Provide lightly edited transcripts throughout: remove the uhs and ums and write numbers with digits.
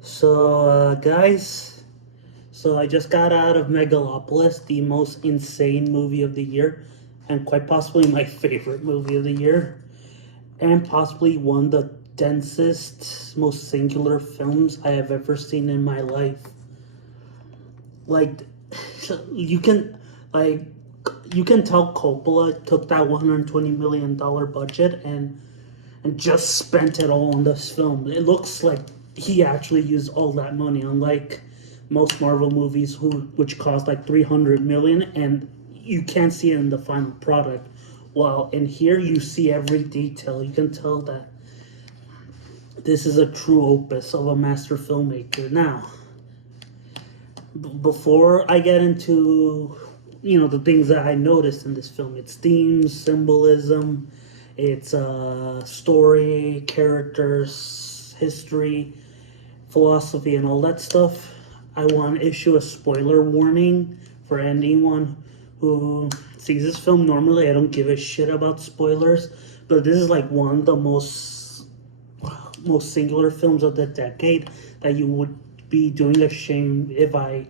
So, guys, so I just got out of Megalopolis, the most insane movie of the year, and quite possibly my favorite movie of the year, and possibly one of the densest, most singular films I have ever seen in my life. Like, you can, like, you can tell Coppola took that $120 million budget and just spent it all on this film. It looks like he actually used all that money, unlike most Marvel movies which cost like 300 million and you can't see it in the final product. While in here you see every detail. You can tell that this is a true opus of a master filmmaker. Now, before I get into the things that I noticed in this film, its themes, symbolism, its story, characters, history, philosophy, and all that stuff, I want to issue a spoiler warning for anyone who sees this film. Normally I don't give a shit about spoilers, but this is like one of the most singular films of the decade that you would be doing a shame if I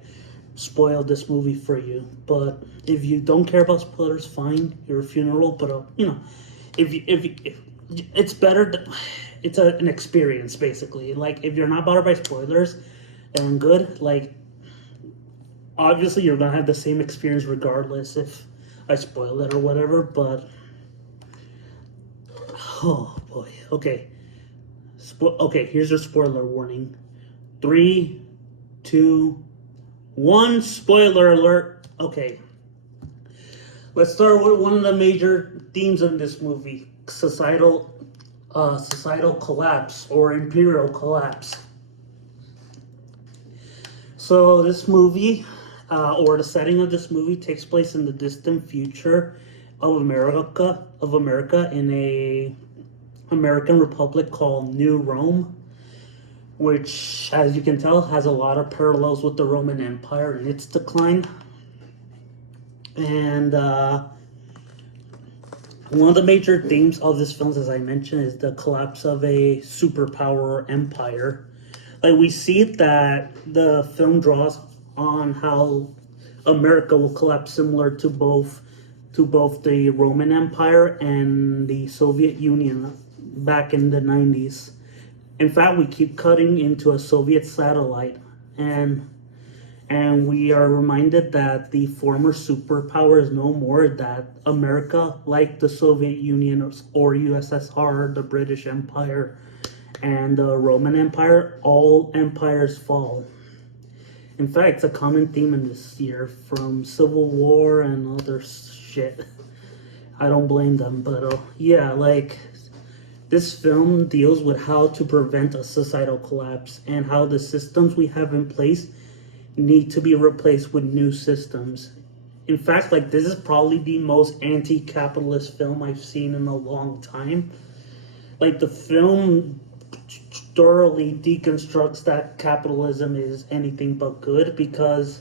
spoiled this movie for you. But if you don't care about spoilers, fine, your funeral. But if it's better, it's an experience basically. Like, if you're not bothered by spoilers, then good. Like, obviously you're gonna have the same experience regardless if I spoil it or whatever. But oh boy, okay. Okay, here's your spoiler warning. 3, 2, 1, spoiler alert. Okay. Let's start with one of the major themes in this movie: societal collapse or imperial collapse. So this movie, or the setting of this movie, takes place in the distant future of America in a American republic called New Rome, which, as you can tell, has a lot of parallels with the Roman Empire and its decline. And one of the major themes of this film, as I mentioned, is the collapse of a superpower empire. Like, we see that the film draws on how America will collapse, similar to both the Roman Empire and the Soviet Union back in the 90s. In fact, we keep cutting into a Soviet satellite, and we are reminded that the former superpower is no more, that America, like the Soviet Union or USSR, the British Empire, and the Roman Empire, all empires fall. In fact, it's a common theme in this year, from Civil War and other shit. I don't blame them, but yeah, like, this film deals with how to prevent a societal collapse and how the systems we have in place need to be replaced with new systems. In fact, like, this is probably the most anti-capitalist film I've seen in a long time. Like, the film thoroughly deconstructs that capitalism is anything but good, because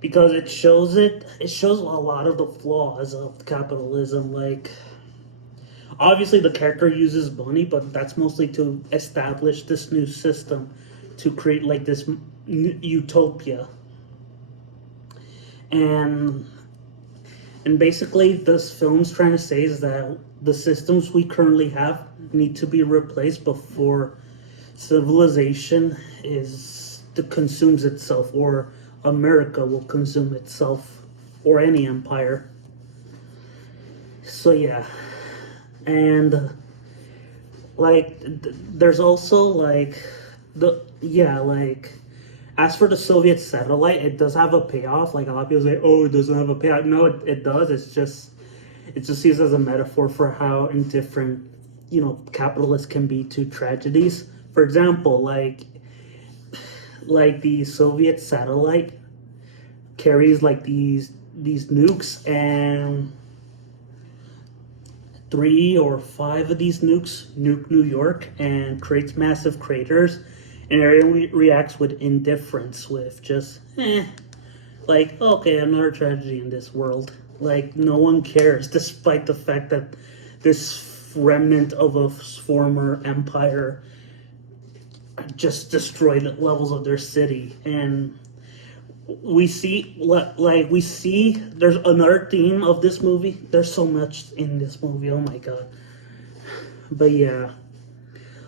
it shows a lot of the flaws of capitalism. Like, obviously the character uses money, but that's mostly to establish this new system, to create like this utopia. And basically this film's trying to say is that the systems we currently have need to be replaced before civilization consumes itself, or America will consume itself, or any empire. So yeah. And there's also as for the Soviet satellite, it does have a payoff. Like, a lot of people say, oh, it doesn't have a payoff. No, it does. It just used as a metaphor for how indifferent capitalists can be to tragedies. For example, like the Soviet satellite carries like these nukes, and 3 or 5 of these nukes nuke New York and creates massive craters, and everyone reacts with indifference, with just like, okay, another tragedy in this world. Like, no one cares, despite the fact that this remnant of a former empire just destroyed levels of their city. And we see there's another theme of this movie. There's so much in this movie, oh my god. But yeah,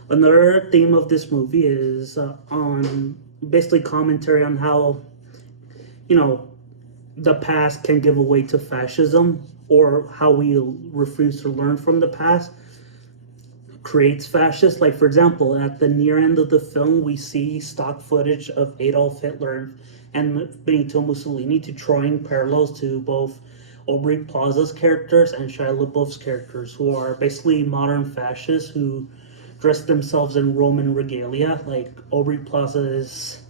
another theme of this movie is on basically commentary on how, you know, the past can give way to fascism, or how we refuse to learn from the past creates fascists. Like, for example, at the near end of the film, we see stock footage of Adolf Hitler and Benito Mussolini, to drawing parallels to both Aubrey Plaza's characters and Shia LaBeouf's characters, who are basically modern fascists who dress themselves in Roman regalia. Like, Aubrey Plaza is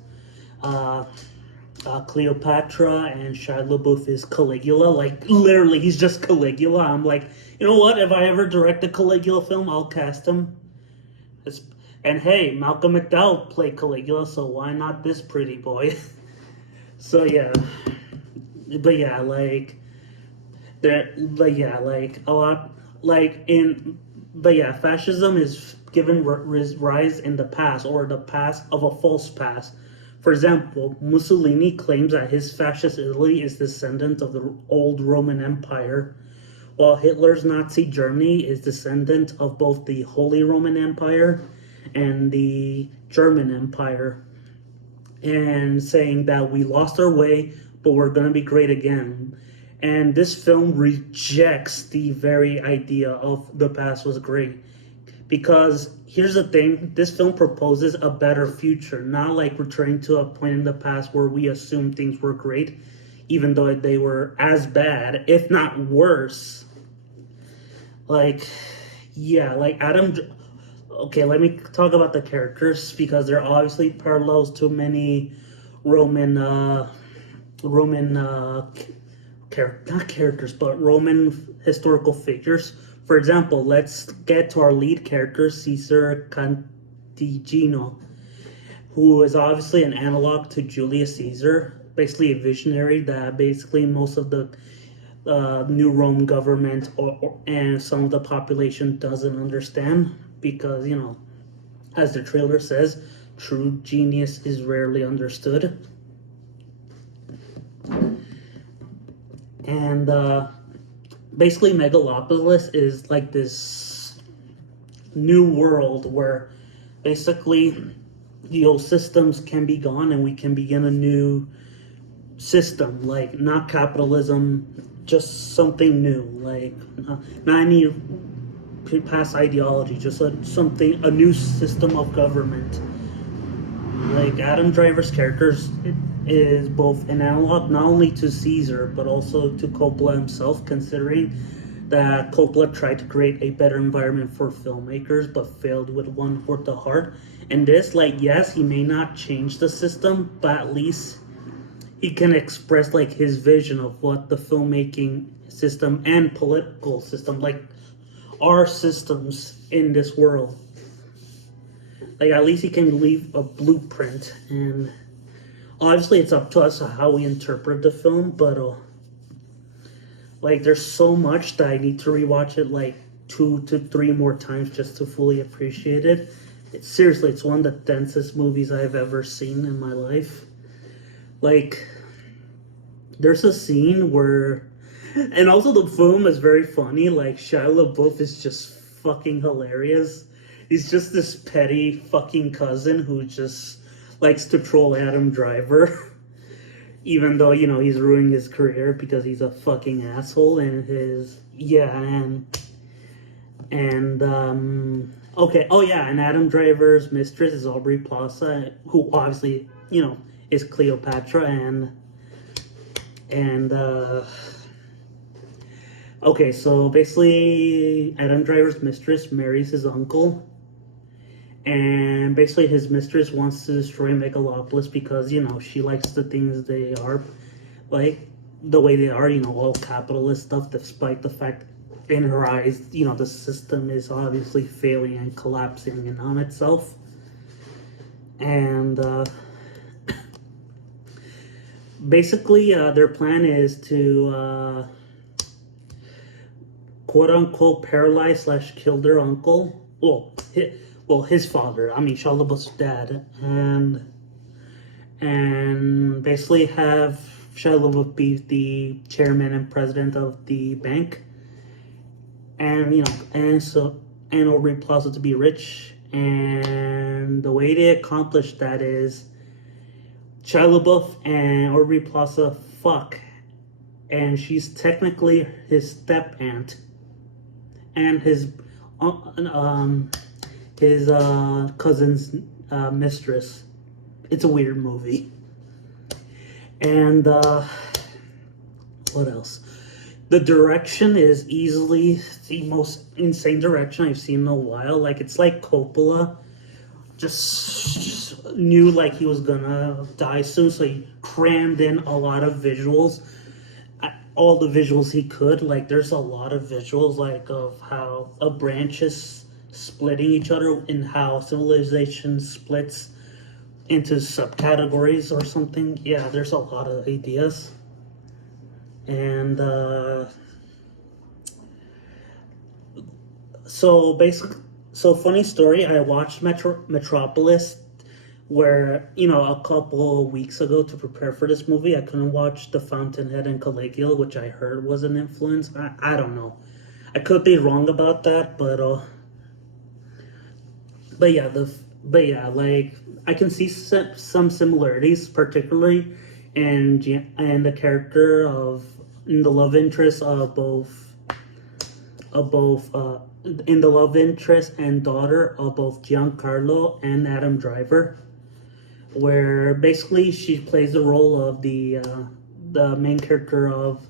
Cleopatra, and Shia LaBeouf is Caligula. Like, literally, he's just Caligula. I'm like, you know what? If I ever direct a Caligula film, I'll cast him. And hey, Malcolm McDowell played Caligula, so why not this pretty boy? So yeah, but yeah, like there, but yeah, like a lot, like in, but yeah, fascism is given rise in the past, or the past of a false past. For example, Mussolini claims that his fascist Italy is descendant of the old Roman Empire, while Hitler's Nazi Germany is descendant of both the Holy Roman Empire and the German Empire, and saying that we lost our way, but we're going to be great again. And this film rejects the very idea of the past was great. Because here's the thing, this film proposes a better future, not like returning to a point in the past where we assume things were great, even though they were as bad, if not worse. Like, yeah, like Adam. Okay, let me talk about the characters, because there are obviously parallels to many Roman, not characters, but Roman historical figures. For example, let's get to our lead character, Caesar Cantigino, who is obviously an analog to Julius Caesar, basically a visionary that basically most of the New Rome government and some of the population doesn't understand, because, you know, as the trailer says, true genius is rarely understood. And basically Megalopolis is like this new world where basically the old systems can be gone and we can begin a new system, like not capitalism, just something new, like not any past ideology, just a new system of government. Like, Adam Driver's character is both an analog not only to Caesar but also to Coppola himself, considering that Coppola tried to create a better environment for filmmakers but failed with One Fourth the Heart. And this, like, yes, he may not change the system, but at least he can express like his vision of what the filmmaking system and political system, like, are systems in this world. Like, at least he can leave a blueprint, and obviously it's up to us how we interpret the film, but like, there's so much that I need to rewatch it like 2 to 3 more times just to fully appreciate it. Seriously, it's one of the densest movies I've ever seen in my life. Like, there's a scene where, and also the film is very funny, like, Shia LaBeouf is just fucking hilarious. He's just this petty fucking cousin who just likes to troll Adam Driver. Even though, you know, he's ruining his career because he's a fucking asshole. And okay, oh yeah, and Adam Driver's mistress is Aubrey Plaza, who obviously, you know, is Cleopatra. Okay, so basically Adam Driver's mistress marries his uncle, and basically his mistress wants to destroy Megalopolis because, you know, she likes the things they are, like, the way they are, you know, all capitalist stuff, despite the fact in her eyes, you know, the system is obviously failing and collapsing in on itself. And basically their plan is to quote unquote paralyzed slash killed their uncle. His father. I mean, Shia LaBeouf's dad, and basically have Shia LaBeouf be the chairman and president of the bank, and Aubrey Plaza to be rich. And the way they accomplish that is Shia LaBeouf and Aubrey Plaza fuck, and she's technically his step aunt and his cousin's mistress. It's a weird movie. And what else? The direction is easily the most insane direction I've seen in a while. Like, it's like Coppola just knew like he was gonna die soon, so he crammed in a lot of visuals, all the visuals he could. Like, there's a lot of visuals, like, of how a branch is splitting each other and how civilization splits into subcategories or something. Yeah, there's a lot of ideas. And so funny story, I watched Metropolis, where, a couple weeks ago, to prepare for this movie, I couldn't watch The Fountainhead and Caligula, which I heard was an influence. I don't know. I could be wrong about that, but yeah, like, I can see some similarities, particularly in the character in the love interest in the love interest and daughter of both Giancarlo and Adam Driver, where basically she plays the role of the main character of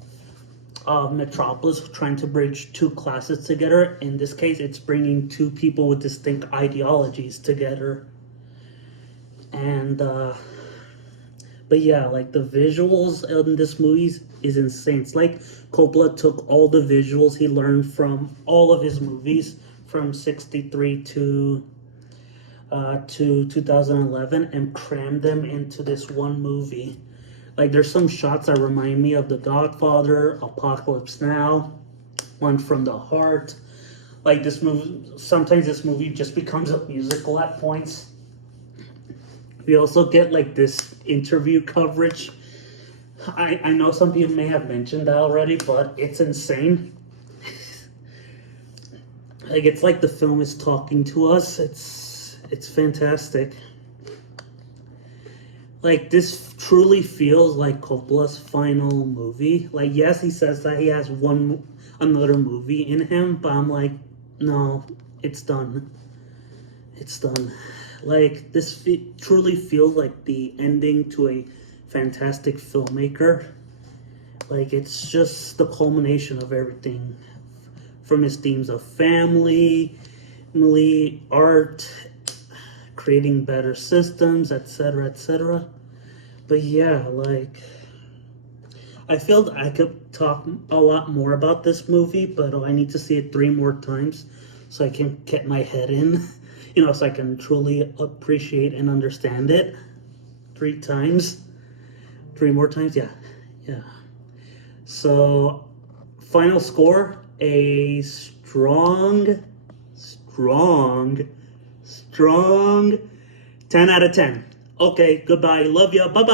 Metropolis, trying to bridge two classes together. In this case, it's bringing two people with distinct ideologies together. And but yeah, like, the visuals in this movie is insane. It's like Coppola took all the visuals he learned from all of his movies from '63 to 2011 and crammed them into this one movie. Like, there's some shots that remind me of The Godfather, Apocalypse Now, One from the Heart. Like, sometimes this movie just becomes a musical at points. We also get, like, this interview coverage. I know some people may have mentioned that already, but it's insane. Like, it's like the film is talking to us. It's fantastic. Like, this truly feels like Coppola's final movie. Like, yes, he says that he has another movie in him, but I'm like, no, it's done. It's done. Like, this truly feels like the ending to a fantastic filmmaker. Like, it's just the culmination of everything, from his themes of family, art, creating better systems, etc., etc. But yeah, like, I feel I could talk a lot more about this movie, but I need to see it 3 more times so I can get my head in, so I can truly appreciate and understand it. 3 times. 3 more times, yeah. So, final score, a strong 10 out of 10. Okay, goodbye. Love ya. Bye-bye.